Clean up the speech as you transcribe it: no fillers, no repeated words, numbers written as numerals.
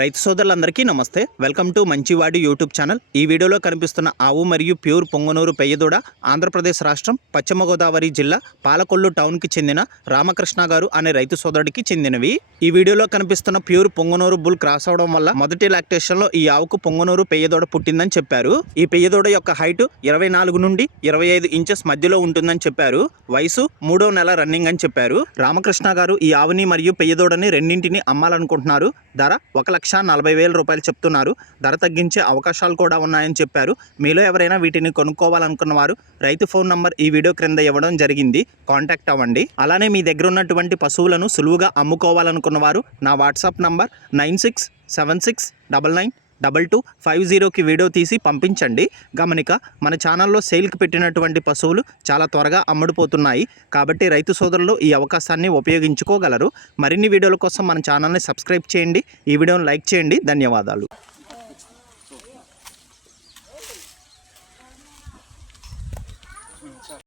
రైతు సోదరులందరికీ నమస్తే. వెల్కమ్ టు మంచివాడి యూట్యూబ్ ఛానల్. ఈ వీడియోలో కనిపిస్తున్న ఆవు మరియు ప్యూర్ పొంగనూరు పెయ్యదూడ ఆంధ్రప్రదేశ్ రాష్ట్రం పశ్చిమ గోదావరి జిల్లా పాలకొల్లు టౌన్కి చెందిన రామకృష్ణ గారు అనే రైతు సోదరుడికి చెందినవి. ఈ వీడియోలో కనిపిస్తున్న ప్యూర్ పొంగనూరు బుల్ క్రాస్ అవడం వల్ల మొదటి లాక్టేషన్లో ఈ ఆవుకు పొంగనూరు పెయ్యదూడ పుట్టిందని చెప్పారు. ఈ పెయ్యదూడ యొక్క హైట్ 24 నుండి 25 ఇంచెస్ మధ్యలో ఉంటుందని చెప్పారు. వయసు 3వ నెల రన్నింగ్ అని చెప్పారు. రామకృష్ణ గారు ఈ ఆవుని మరియు పెయ్యదూడని రెండింటిని అమ్మాలనుకుంటున్నారు. ధర 1,40,000 రూపాయలు చెప్తున్నారు. ధర తగ్గించే అవకాశాలు కూడా ఉన్నాయని చెప్పారు. మీలో ఎవరైనా వీటిని కొనుక్కోవాలనుకున్న వారు రైతు ఫోన్ నంబర్ ఈ వీడియో క్రింద ఇవ్వడం జరిగింది. కాంటాక్ట్ అవ్వండి. అలానే మీ దగ్గర ఉన్నటువంటి పశువులను సులువుగా అమ్ముకోవాలనుకున్న వారు నా వాట్సాప్ నంబర్ 9676992250కి వీడియో తీసి పంపించండి. గమనిక, మన ఛానల్లో సేల్కి పెట్టినటువంటి పశువులు చాలా త్వరగా అమ్ముడుపోతున్నాయి. కాబట్టి రైతు సోదరులు ఈ అవకాశాన్ని ఉపయోగించుకోగలరు. మరిన్ని వీడియోల కోసం మన ఛానల్ని సబ్స్క్రైబ్ చేయండి. ఈ వీడియోని లైక్ చేయండి. ధన్యవాదాలు.